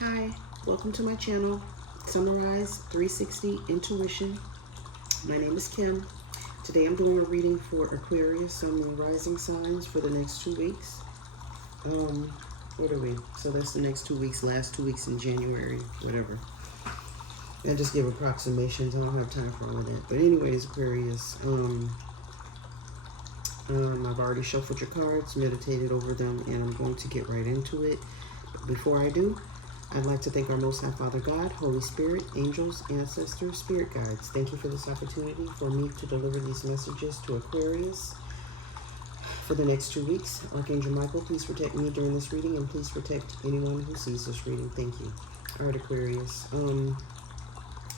Hi, welcome to my channel, Summarize 360 Intuition. My name is Kim. Today I'm doing a reading for Aquarius, Sun, Moon, Rising signs for the next 2 weeks. What are we? So that's the next 2 weeks, last 2 weeks in January, whatever. I just give approximations. I don't have time for all of that. But anyways, Aquarius, I've already shuffled your cards, meditated over them, and I'm going to get right into it. But before I do, I'd like to thank our Most High Father God, Holy Spirit, angels, ancestors, spirit guides. Thank you for this opportunity for me to deliver these messages to Aquarius for the next 2 weeks. Archangel Michael, please protect me during this reading, and please protect anyone who sees this reading. Thank you. All right, Aquarius.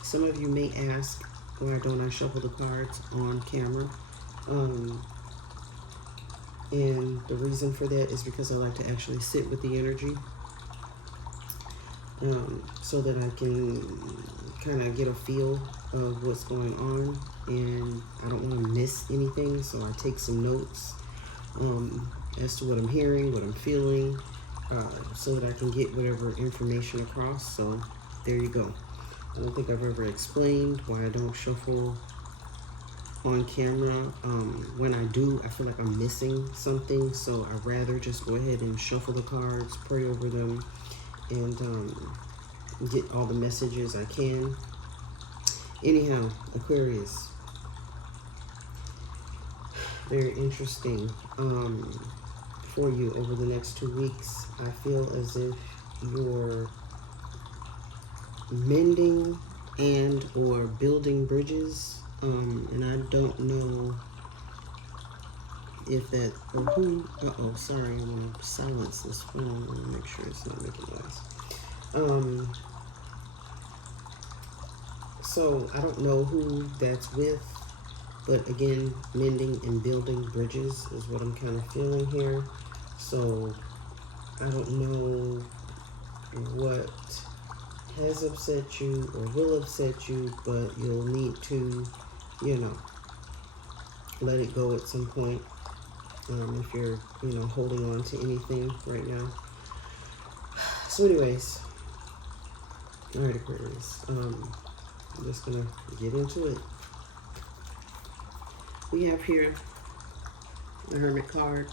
Some of you may ask, why don't I shuffle the cards on camera? And the reason for that is because I like to actually sit with the energy. So that I can kind of get a feel of what's going on, and I don't want to miss anything, so I take some notes as to what I'm hearing, what I'm feeling, so that I can get whatever information across. So there you go. I don't think I've ever explained why I don't shuffle on camera. When I do, I feel like I'm missing something, so I'd rather just go ahead and shuffle the cards, pray over them, and get all the messages I can. Anyhow, Aquarius, very interesting for you over the next 2 weeks. I feel as if you're mending and or building bridges, and I don't know if that, or who, sorry, I'm going to silence this phone and make sure it's not making noise. So I don't know who that's with, but again, mending and building bridges is what I'm kind of feeling here. So I don't know what has upset you or will upset you, but you'll need to, let it go at some point. If you're, holding on to anything right now. So anyways, all right, Aquarius, I'm just gonna get into it. We have here the Hermit card.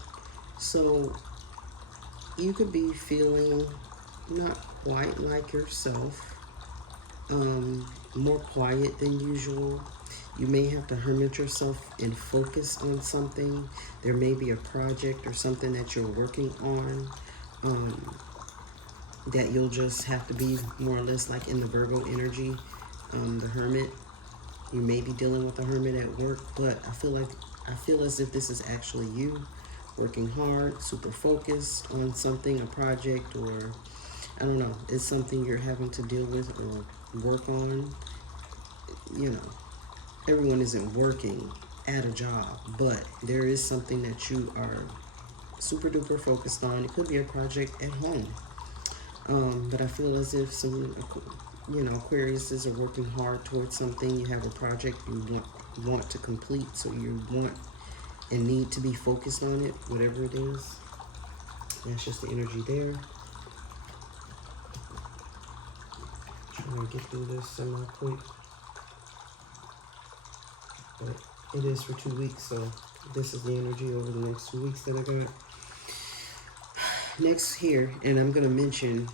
So you could be feeling not quite like yourself, more quiet than usual. You may have to hermit yourself and focus on something. There may be a project or something that you're working on that you'll just have to be more or less like in the Virgo energy, the Hermit. You may be dealing with the Hermit at work, but I feel as if this is actually you working hard, super focused on something, a project, or I don't know, it's something you're having to deal with or work on. Everyone isn't working at a job, but there is something that you are super duper focused on. It could be a project at home. But I feel as if some, Aquariuses are working hard towards something. You have a project you want to complete, so you want and need to be focused on it, whatever it is. That's just the energy there. Trying to get through this semi-quick. But it is for 2 weeks, so this is the energy over the next 2 weeks that I got. Next here, and I'm going to mention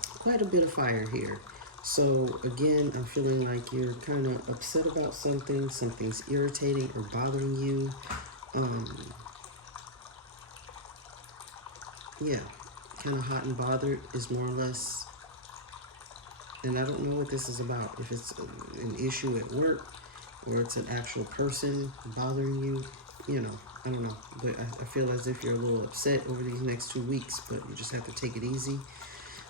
quite a bit of fire here. So again, I'm feeling like you're kind of upset about something, something's irritating or bothering you. Yeah, kind of hot and bothered is more or less, and I don't know what this is about, if it's an issue at work or it's an actual person bothering you, I don't know, but I feel as if you're a little upset over these next 2 weeks, but you just have to take it easy.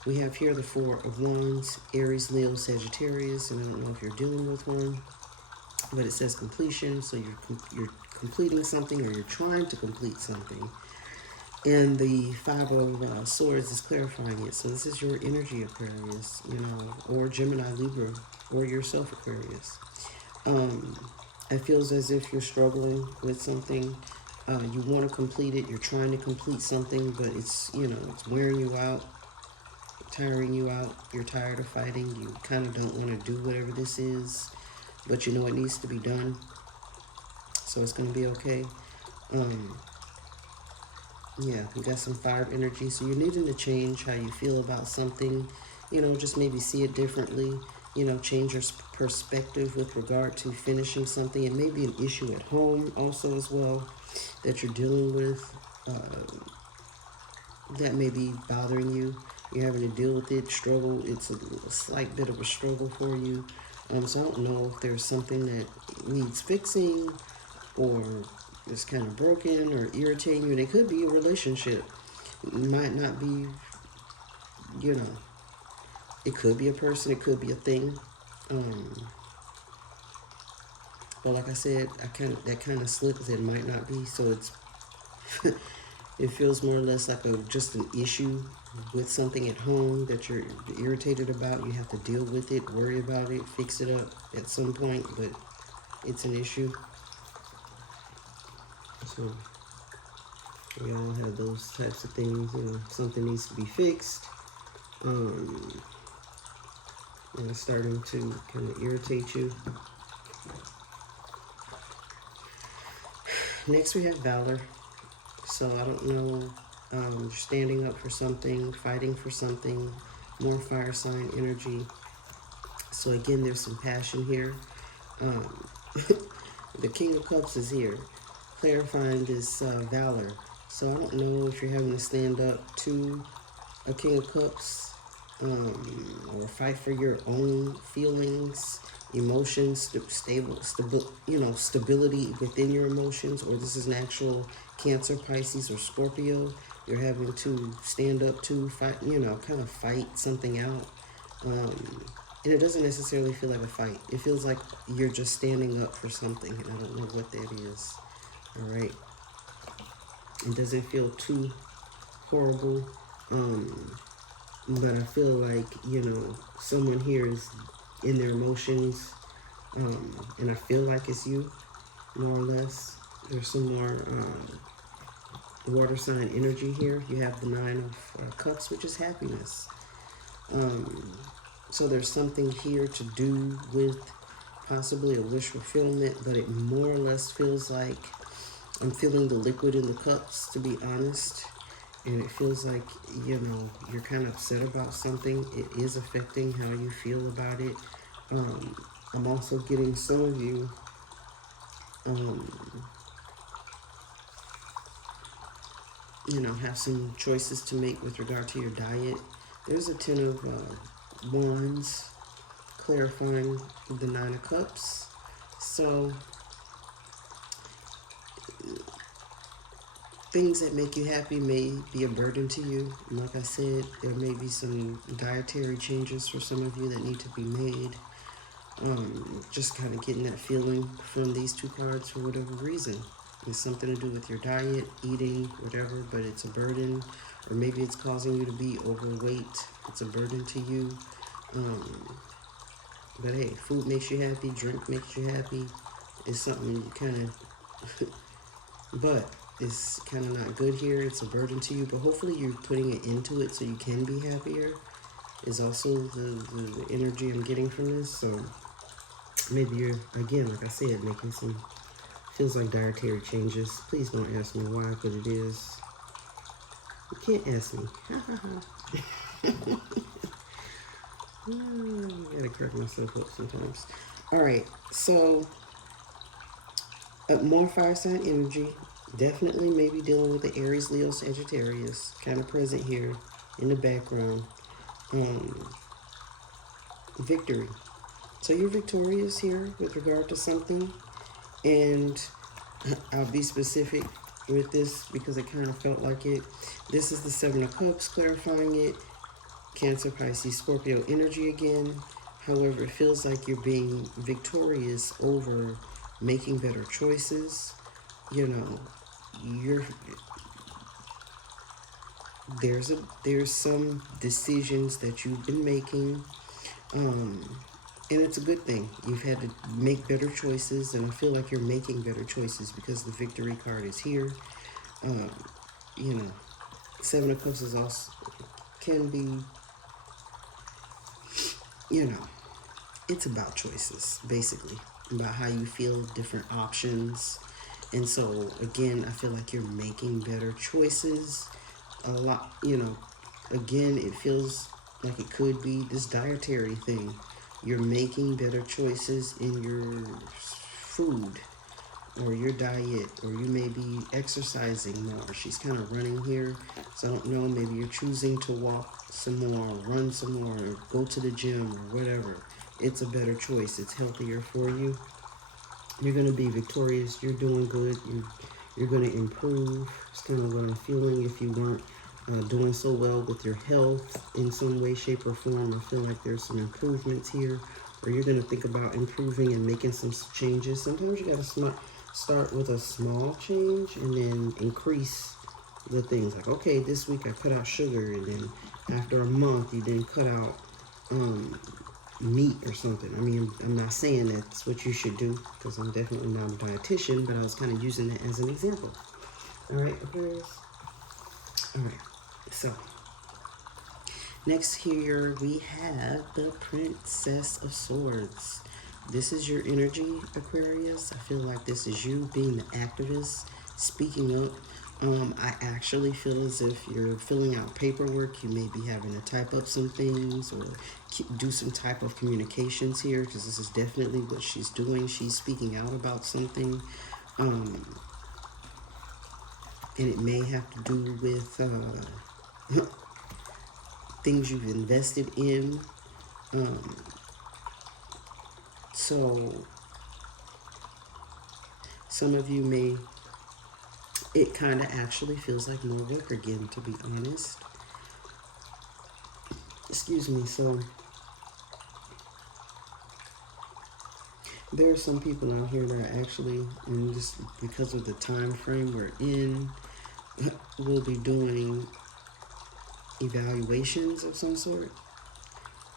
We have here the Four of Wands, Aries, Leo, Sagittarius, and I don't know if you're dealing with one, but it says completion, so you're completing something or you're trying to complete something. And the Five of Swords is clarifying it. So this is your energy, Aquarius, or Gemini, Libra, or yourself, Aquarius. It feels as if you're struggling with something. You want to complete it. You're trying to complete something, but it's, it's wearing you out. tiring you out. You're tired of fighting. You kind of don't want to do whatever this is, but you know it needs to be done. So it's going to be okay. Yeah, you got some fire energy. So you're needing to change how you feel about something. You know, just maybe see it differently. You know, change your perspective with regard to finishing something. It may be an issue at home also as well that you're dealing with. That may be bothering you. You're having to deal with it, struggle. It's a slight bit of a struggle for you. So I don't know if there's something that needs fixing or is kind of broken or irritating you. And it could be a relationship. It might not be, you know, it could be a person, it could be a thing. But like I said, that kind of slips. It might not be. So it's it feels more or less like just an issue with something at home that you're irritated about. You have to deal with it, worry about it, fix it up at some point, but it's an issue. So we all have those types of things. You know, something needs to be fixed. And it's starting to kind of irritate you. Next we have Valor. So I don't know, you're standing up for something, fighting for something, more fire sign energy. So again, there's some passion here. The King of Cups is here, clarifying this Valor. So I don't know if you're having to stand up to a King of Cups or fight for your own feelings, emotions, stability within your emotions, or this is an actual Cancer, Pisces, or Scorpio. You're having to stand up to fight, kind of fight something out. And it doesn't necessarily feel like a fight. It feels like you're just standing up for something, and I don't know what that is. All right. It doesn't feel too horrible. But I feel like, someone here is in their emotions, and I feel like it's you, more or less. There's some more water sign energy here. You have the Nine of Cups, which is happiness. So there's something here to do with possibly a wish fulfillment, but it more or less feels like I'm feeling the liquid in the cups, to be honest. And it feels like, you're kind of upset about something. It is affecting how you feel about it. I'm also getting some of you have some choices to make with regard to your diet. There's a Ten of Wands clarifying the Nine of Cups. So things that make you happy may be a burden to you. And like I said, there may be some dietary changes for some of you that need to be made. Just kind of getting that feeling from these two cards for whatever reason. It's something to do with your diet, eating, whatever, but it's a burden. Or maybe it's causing you to be overweight. It's a burden to you. But hey, food makes you happy, drink makes you happy. It's something you kind of... but it's kind of not good here. It's a burden to you, but hopefully you're putting it into it so you can be happier. Is also the energy I'm getting from this. So maybe you're, again, like I said, making some, feels like dietary changes. Please don't ask me why, but it is. You can't ask me. I gotta crack myself up sometimes. All right, so more fire sign energy. Definitely maybe dealing with the Aries, Leo, Sagittarius. Kind of present here in the background. Victory. So you're victorious here with regard to something. And I'll be specific with this because it kind of felt like it. This is the Seven of Cups clarifying it. Cancer, Pisces, Scorpio energy again. However, it feels like you're being victorious over making better choices. There's some decisions that you've been making, and it's a good thing. You've had to make better choices, and I feel like you're making better choices because the victory card is here. Seven of Cups is also can be you know, it's about choices, basically, about how you feel, different options. And so, again, I feel like you're making better choices. A lot, again, it feels like it could be this dietary thing. You're making better choices in your food or your diet, or you may be exercising more. She's kind of running here, so I don't know, maybe you're choosing to walk some more, run some more, or go to the gym, or whatever. It's a better choice. It's healthier for you. You're going to be victorious. You're doing good. You're going to improve. It's kind of what I'm feeling. If you weren't doing so well with your health in some way, shape, or form, I feel like there's some improvements here. Or you're going to think about improving and making some changes. Sometimes you got to start with a small change and then increase the things. Like, okay, this week I cut out sugar, and then after a month you then cut out meat or something. I mean, I'm not saying that's what you should do, because I'm definitely not a dietitian, but I was kind of using it as an example. All right, Aquarius. All right, so next here we have the Princess of Swords. This is your energy, Aquarius. I feel like this is you being the activist, speaking up. I actually feel as if you're filling out paperwork. You may be having to type up some things or do some type of communications here, because this is definitely what she's doing. She's speaking out about something. And it may have to do with things you've invested in. So some of you may, it kind of actually feels like more work again, to be honest. Excuse me. So there are some people out here that are actually, and just because of the time frame we're in, will be doing evaluations of some sort.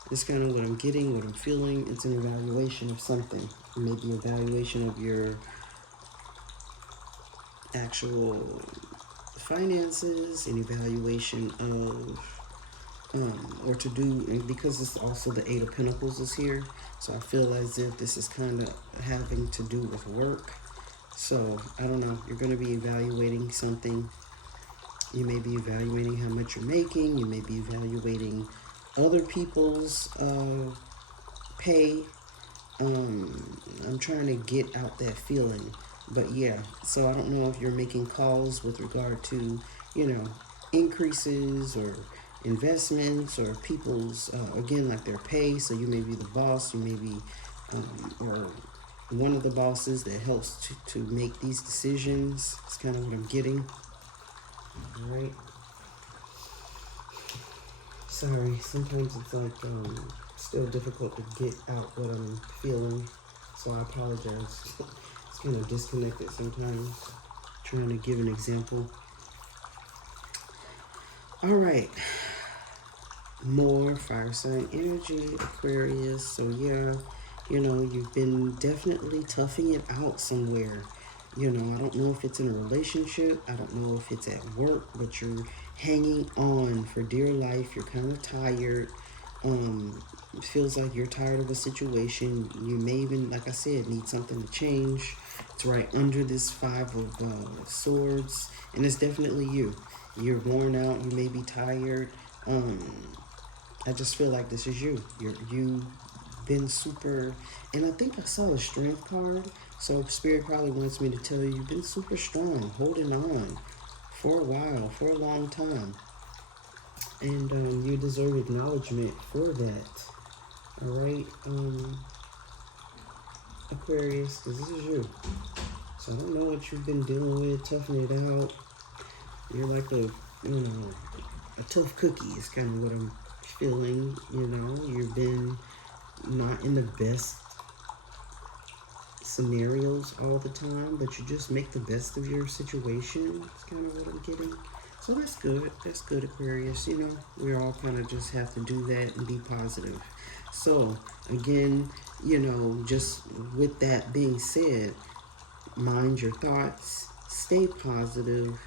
It's kind of what I'm getting, what I'm feeling. It's an evaluation of something. Maybe evaluation of your actual finances, an evaluation of, or to do, and because it's also the Eight of Pentacles is here, so I feel as if this is kind of having to do with work. So, I don't know, you're going to be evaluating something. You may be evaluating how much you're making. You may be evaluating other people's pay. I'm trying to get out that feeling. But yeah, so I don't know if you're making calls with regard to, increases or investments or people's, again, like their pay. So you may be the boss, you may be, or one of the bosses that helps to make these decisions. It's kind of what I'm getting. All right. Sorry, sometimes it's like still difficult to get out what I'm feeling, so I apologize. It's kind of disconnected sometimes. Trying to give an example. All right, more fire sign energy, Aquarius. So yeah, you've been definitely toughing it out somewhere. I don't know if it's in a relationship. I don't know if it's at work, but you're hanging on for dear life. You're kind of tired. It feels like you're tired of a situation. You may even, like I said, need something to change. It's right under this Five of Swords, and it's definitely you. You're worn out. You may be tired. I just feel like this is you. You've been super, and I think I saw a strength card. So Spirit probably wants me to tell you, you've been super strong, holding on for a while, for a long time. And you deserve acknowledgement for that. All right, Aquarius, because this is you. So I don't know what you've been dealing with, toughing it out. You're like a tough cookie is kind of what I'm feeling. You've been not in the best scenarios all the time, but you just make the best of your situation. It's kind of what I'm getting. So that's good. That's good, Aquarius. We all kind of just have to do that and be positive. So again, just with that being said, mind your thoughts, stay positive,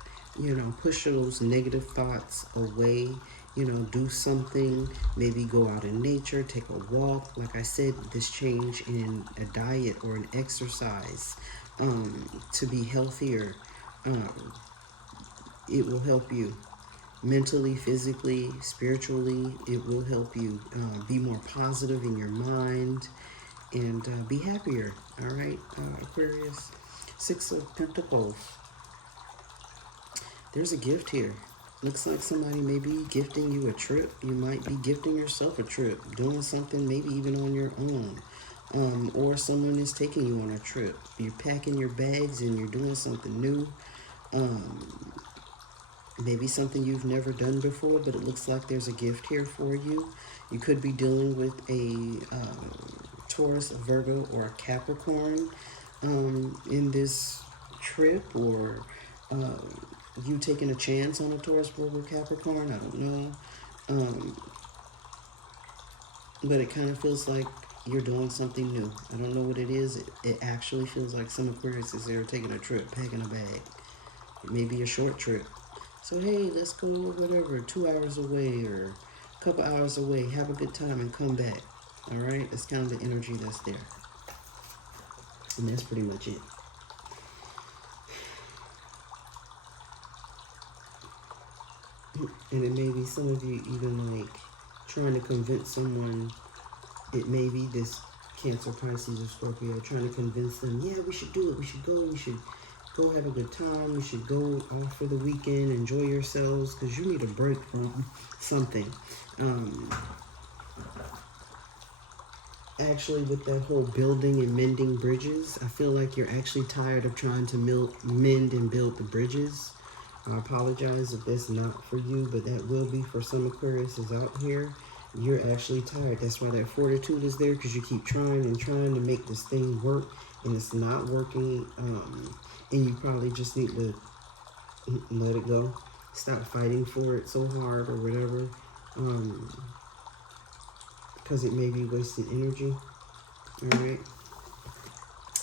push those negative thoughts away, you know, do something, maybe go out in nature, take a walk. Like I said, this change in a diet or an exercise to be healthier, it will help you mentally, physically, spiritually. It will help you be more positive in your mind and be happier. All right, Aquarius. Six of Pentacles. There's a gift here. Looks like somebody may be gifting you a trip. You might be gifting yourself a trip, doing something maybe even on your own. Or someone is taking you on a trip. You're packing your bags and you're doing something new. Maybe something you've never done before, but it looks like there's a gift here for you. You could be dealing with a Taurus, a Virgo, or a Capricorn in this trip, or you taking a chance on a Taurus, Virgo, Capricorn. I don't know. But it kind of feels like you're doing something new. I don't know what it is. It actually feels like some Aquarius is there taking a trip, packing a bag. It may be a short trip. So, hey, let's go, whatever, 2 hours away or a couple hours away. Have a good time and come back. All right? That's kind of the energy that's there. And that's pretty much it. And it may be some of you even like trying to convince someone. It may be this Cancer, Pisces, or Scorpio, trying to convince them, yeah, we should do it. We should go. We should go have a good time. We should go off for the weekend, enjoy yourselves, because you need a break from something. Actually, with that whole building and mending bridges, I feel like you're actually tired of trying to mend and build the bridges. I apologize if that's not for you, but that will be for some Aquariuses out here. You're actually tired. That's why that fortitude is there, because you keep trying and trying to make this thing work, and it's not working. And you probably just need to let it go. Stop fighting for it so hard or whatever, because it may be wasted energy. All right.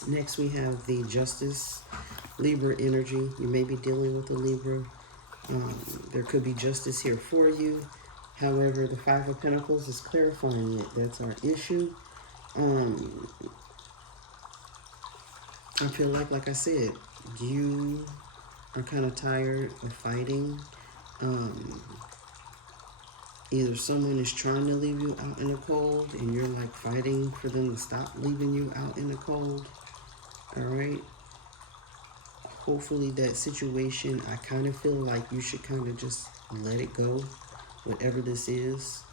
Next, we have the Justice, Libra energy. You may be dealing with a Libra. There could be justice here for you. However, the Five of Pentacles is clarifying it. That's our issue. I feel like I said, you are kind of tired of fighting. Either someone is trying to leave you out in the cold and you're like fighting for them to stop leaving you out in the cold. All right. Hopefully that situation, I kind of feel like you should kind of just let it go, whatever this is.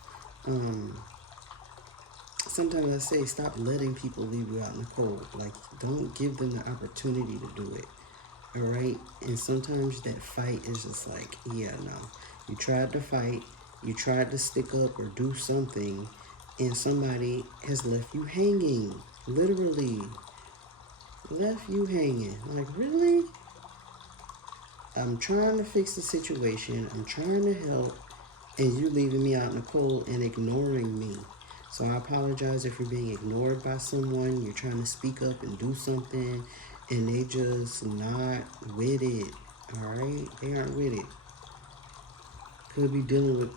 Sometimes I say, stop letting people leave you out in the cold. Like, don't give them the opportunity to do it. All right. And sometimes that fight is just like, yeah, no. You tried to fight. You tried to stick up or do something, and somebody has left you hanging. Literally. Left you hanging. Like, really? I'm trying to fix the situation. I'm trying to help, and you leaving me out in the cold and ignoring me. So I apologize if you're being ignored by someone. You're trying to speak up and do something, and they just not with it. All right? They aren't with it. Could be dealing with,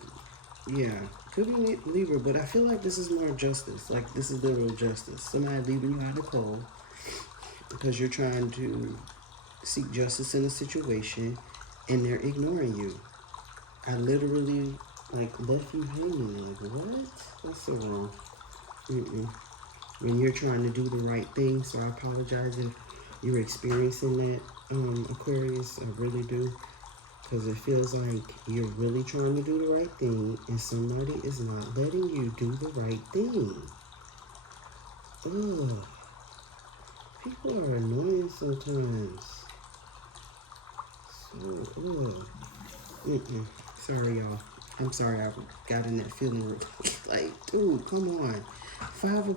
yeah, could be Libra, but I feel like this is more justice. Like, this is literal justice. Somebody leaving you out of the cold because you're trying to seek justice in a situation, and they're ignoring you. I literally, like, left you hanging. Like, what? That's so wrong. When you're trying to do the right thing, so I apologize if you're experiencing that, Aquarius. I really do. Because it feels like you're really trying to do the right thing, and somebody is not letting you do the right thing. Ugh. People are annoying sometimes. So, ugh. Sorry, y'all. I'm sorry I got in that feeling. Like, dude, come on. Five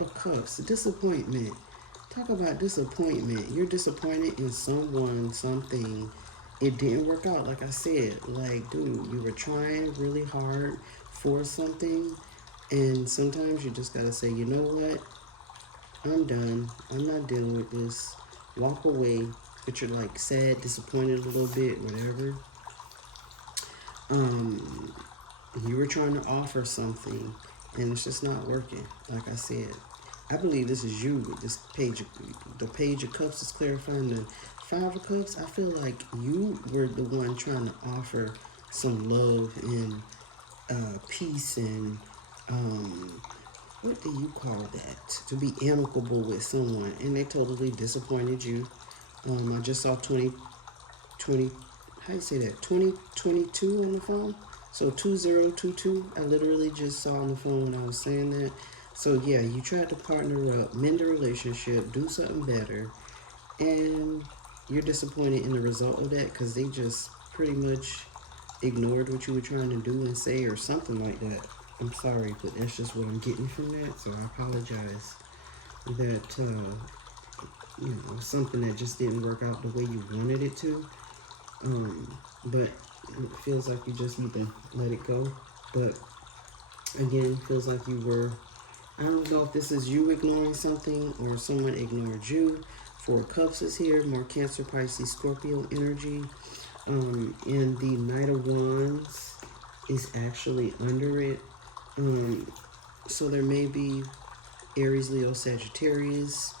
of Cups. Disappointment. Talk about disappointment. You're disappointed in someone, something. It didn't work out, like I said. Like, dude, you were trying really hard for something, and sometimes you just gotta say, you know what? I'm done. I'm not dealing with this. Walk away. But you're like sad, disappointed a little bit, whatever. You were trying to offer something, and it's just not working. Like I said, I believe this is you with this page. The Page of Cups is clarifying the Five of Cups. I feel like you were the one trying to offer some love and peace and what do you call that? To be amicable with someone, and they totally disappointed you. I just saw 20, how you say that? 2022 on the phone. So 2022, I literally just saw on the phone when I was saying that. So yeah, you tried to partner up, mend a relationship, do something better, and you're disappointed in the result of that because they just pretty much ignored what you were trying to do and say or something like that. I'm sorry, but that's just what I'm getting from that, so I apologize that, you know, something that just didn't work out the way you wanted it to. But it feels like you just need to let it go. But again, feels like you were, I don't know if this is you ignoring something or someone ignored you. Four of Cups is here, more Cancer, Pisces, Scorpio energy. And the Knight of Wands is actually under it. So there may be Aries, Leo, Sagittarius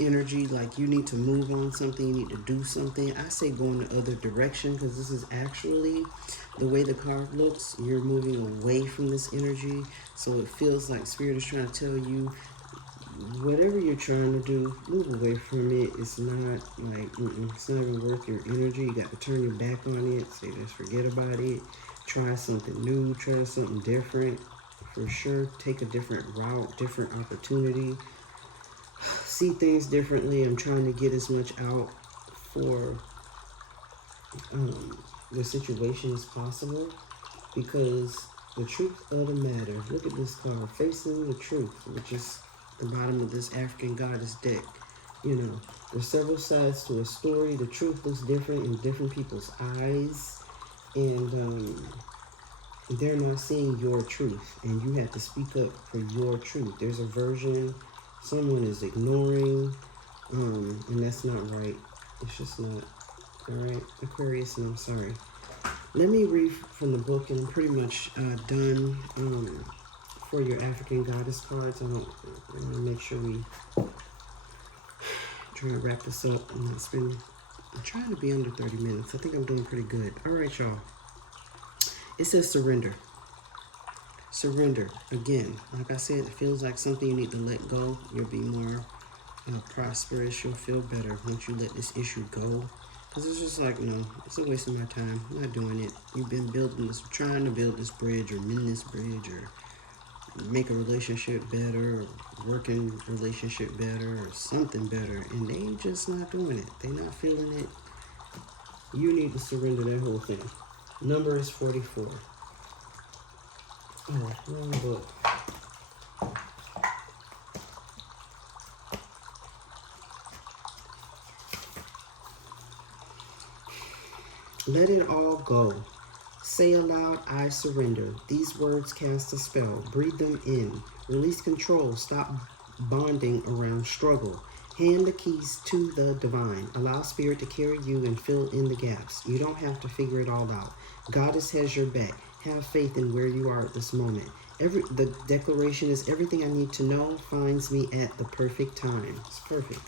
energy, like you need to move on something, you need to do something. I say go in the other direction because this is actually the way the card looks. You're moving away from this energy, so it feels like Spirit is trying to tell you whatever you're trying to do, move away from it. It's not like it's not even worth your energy. You got to turn your back on it. Say just forget about it. Try something new. Try something different. For sure, take a different route, different opportunity. See things differently. I'm trying to get as much out for the situation as possible, because the truth of the matter, look at this card, facing the truth, which is the bottom of this African goddess deck. You know, there's several sides to a story. The truth looks different in different people's eyes, and they're not seeing your truth, and you have to speak up for your truth. There's a version someone is ignoring, and that's not right. It's just not. All right, Aquarius, no, sorry. Let me read from the book, and I'm pretty much done for your African goddess cards. I want to make sure we try to wrap this up. I'm trying to be under 30 minutes. I think I'm doing pretty good. All right, y'all. It says surrender. Surrender. Again, like I said, it feels like something you need to let go. You'll be more prosperous. You'll feel better once you let this issue go. Because it's just like, no, it's a waste of my time. I'm not doing it. You've been building this, trying to build this bridge or mend this bridge or make a relationship better or working relationship better or something better. And they just not doing it. They're not feeling it. You need to surrender that whole thing. Number is 44. All right, wrong book. Let it all go. Say aloud, I surrender. These words cast a spell. Breathe them in. Release control. Stop bonding around struggle. Hand the keys to the divine. Allow Spirit to carry you and fill in the gaps. You don't have to figure it all out. Goddess has your back. Have faith in where you are at this moment. The declaration is everything I need to know finds me at the perfect time. It's perfect.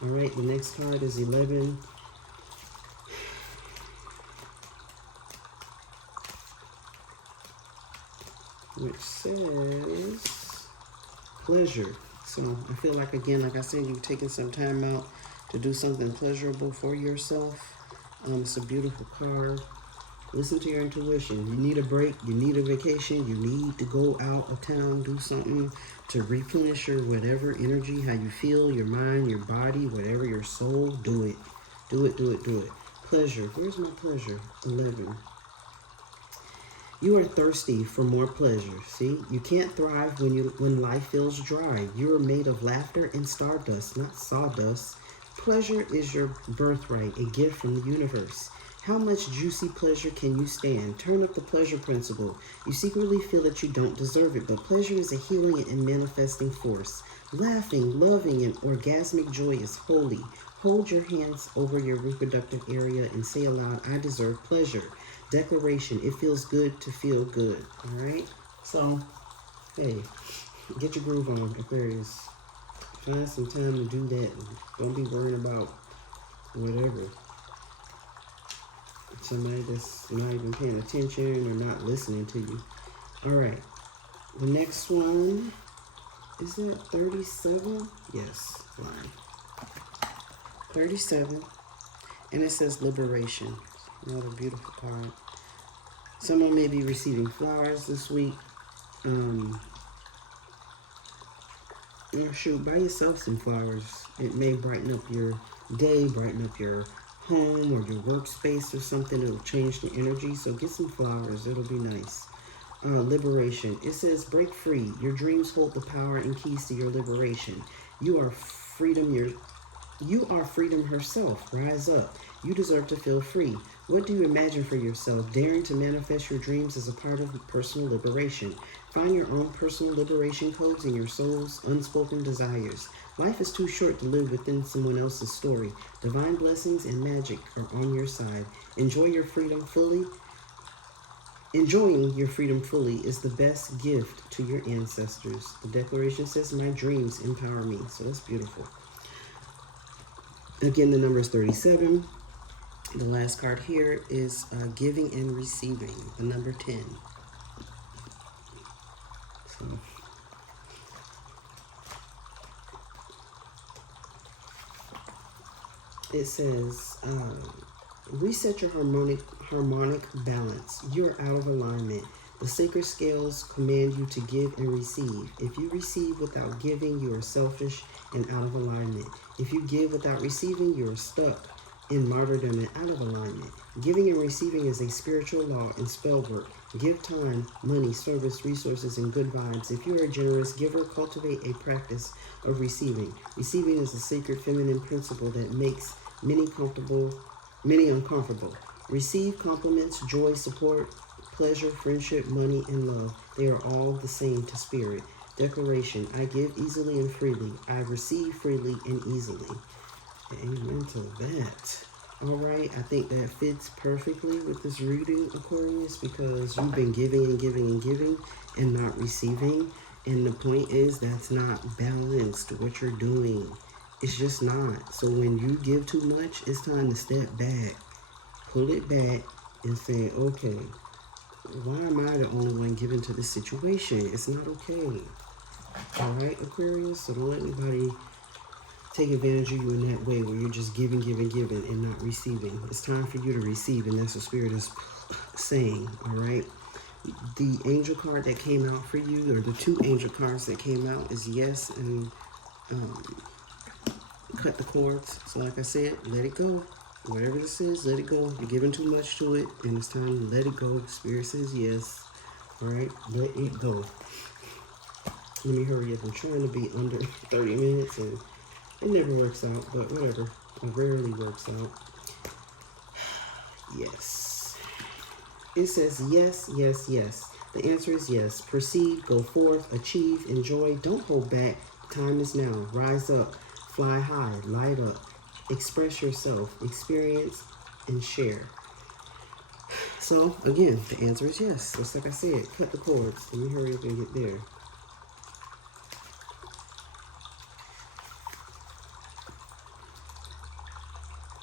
All right, the next card is 11. Which says pleasure. So I feel like, again, like I said, you've taken some time out to do something pleasurable for yourself. It's a beautiful card. Listen to your intuition. You need a break. You need a vacation. You need to go out of town, do something to replenish your whatever energy, how you feel, your mind, your body, whatever, your soul. Do it. Do it, do it, do it. Pleasure. Where's my pleasure? 11. You are thirsty for more pleasure. See, you can't thrive when life feels dry. You are made of laughter and stardust, not sawdust. Pleasure is your birthright, a gift from the universe. How much juicy pleasure can you stand? Turn up the pleasure principle. You secretly feel that you don't deserve it, but pleasure is a healing and manifesting force. Laughing, loving, and orgasmic joy is holy. Hold your hands over your reproductive area and say aloud, I deserve pleasure. Declaration. It feels good to feel good. All right? So, hey, get your groove on, Aquarius. Find some time to do that. Don't be worrying about whatever. Somebody that's not even paying attention or not listening to you. All right. The next one, is that 37? Yes, line 37. And it says liberation. Another beautiful card. Someone may be receiving flowers this week. Or shoot, buy yourself some flowers. It may brighten up your day, brighten up your home or your workspace or something. It'll change the energy. So get some flowers. It'll be nice. Liberation. It says break free. Your dreams hold the power and keys to your liberation. You are freedom. You are freedom herself. Rise up. You deserve to feel free. What do you imagine for yourself? Daring to manifest your dreams is a part of personal liberation. Find your own personal liberation codes in your soul's unspoken desires. Life is too short to live within someone else's story. Divine blessings and magic are on your side. Enjoying your freedom fully is the best gift to your ancestors. The declaration says, my dreams empower me. So that's beautiful. Again, the number is 37. The last card here is giving and receiving, the number 10. So, it says, reset your harmonic balance. You're out of alignment. The sacred scales command you to give and receive. If you receive without giving, you are selfish and out of alignment. If you give without receiving, you are stuck in martyrdom and out of alignment. Giving and receiving is a spiritual law and spell work. Give time, money, service, resources, and good vibes. If you are a generous giver, cultivate a practice of receiving. Receiving is a sacred feminine principle that makes many uncomfortable. Receive compliments, joy, support, pleasure, friendship, money, and love. They are all the same to spirit. Declaration. I give easily and freely. I receive freely and easily. Amen to that. All right, I think that fits perfectly with this reading, Aquarius, because you've been giving and giving and giving and not receiving. And the point is that's not balanced, what you're doing. It's just not. So when you give too much, it's time to step back, pull it back, and say, okay, why am I the only one giving to this situation? It's not okay. All right, Aquarius? So don't let anybody take advantage of you in that way where you're just giving, giving, giving and not receiving. It's time for you to receive, and that's what Spirit is saying, all right? The angel card that came out for you, or the two angel cards that came out, is yes and cut the cords. So like I said, let it go. Whatever this is, let it go. You're giving too much to it, and it's time to let it go. Spirit says yes. All right, let it go. Let me hurry up. I'm trying to be under 30 minutes, and it never works out, but whatever. It rarely works out. Yes. It says yes, yes, yes. The answer is yes. Proceed, go forth, achieve, enjoy. Don't hold back. Time is now. Rise up, fly high, light up. Express yourself, experience, and share. So, again, the answer is yes. Just like I said, cut the cords. Let me hurry up and get there.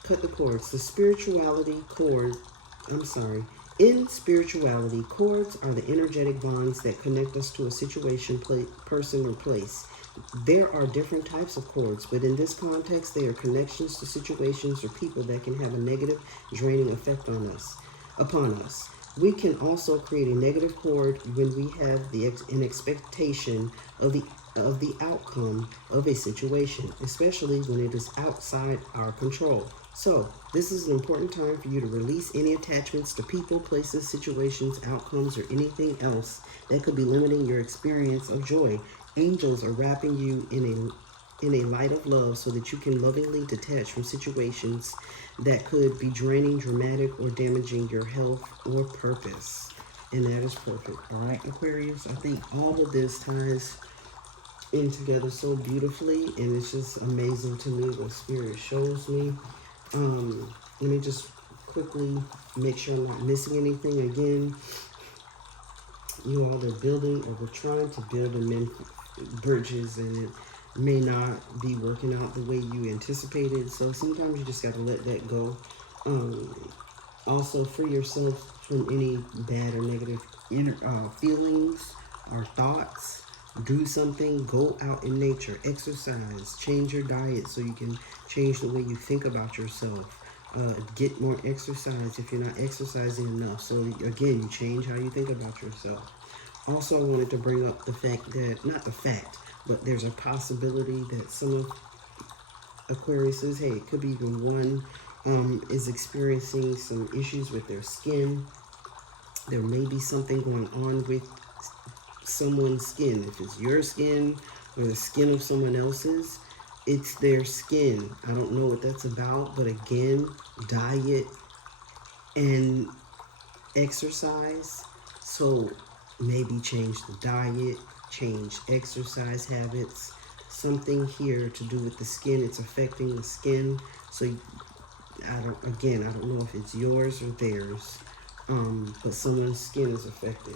Cut the cords. The spirituality cord, in spirituality, cords are the energetic bonds that connect us to a situation, person, or place. There are different types of cords, but in this context, they are connections to situations or people that can have a negative, draining effect upon us. We can also create a negative cord when we have an expectation of the outcome of a situation, especially when it is outside our control. So, this is an important time for you to release any attachments to people, places, situations, outcomes, or anything else that could be limiting your experience of joy. Angels are wrapping you in a light of love so that you can lovingly detach from situations that could be draining, dramatic, or damaging your health or purpose. And that is perfect. All right, Aquarius, I think all of this ties in together so beautifully, and it's just amazing to me what Spirit shows me. Let me just quickly quickly make sure I'm not missing anything. Again, you all are building, or we're trying to build bridges, and it may not be working out the way you anticipated. So sometimes you just got to let that go. Also, free yourself from any bad or negative feelings or thoughts. Do something. Go out in nature. Exercise. Change your diet so you can change the way you think about yourself. Get more exercise if you're not exercising enough. So again, you change how you think about yourself. Also, I wanted to bring up the fact that, not the fact, but there's a possibility that some of Aquarius's, hey, it could be even one, is experiencing some issues with their skin. There may be something going on with someone's skin. If it's your skin or the skin of someone else's, it's their skin. I don't know what that's about, but again, diet and exercise. So maybe change the diet, change exercise habits, something here to do with the skin. It's affecting the skin. So I don't know if it's yours or theirs, but someone's skin is affected.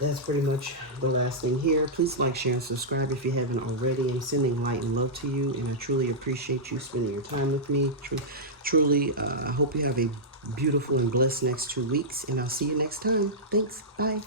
That's pretty much the last thing here. Please like, share, and subscribe if you haven't already. I'm sending light and love to you, and I truly appreciate you spending your time with me. Truly, I hope you have a beautiful and blessed next 2 weeks, and I'll see you next time. Thanks. Bye.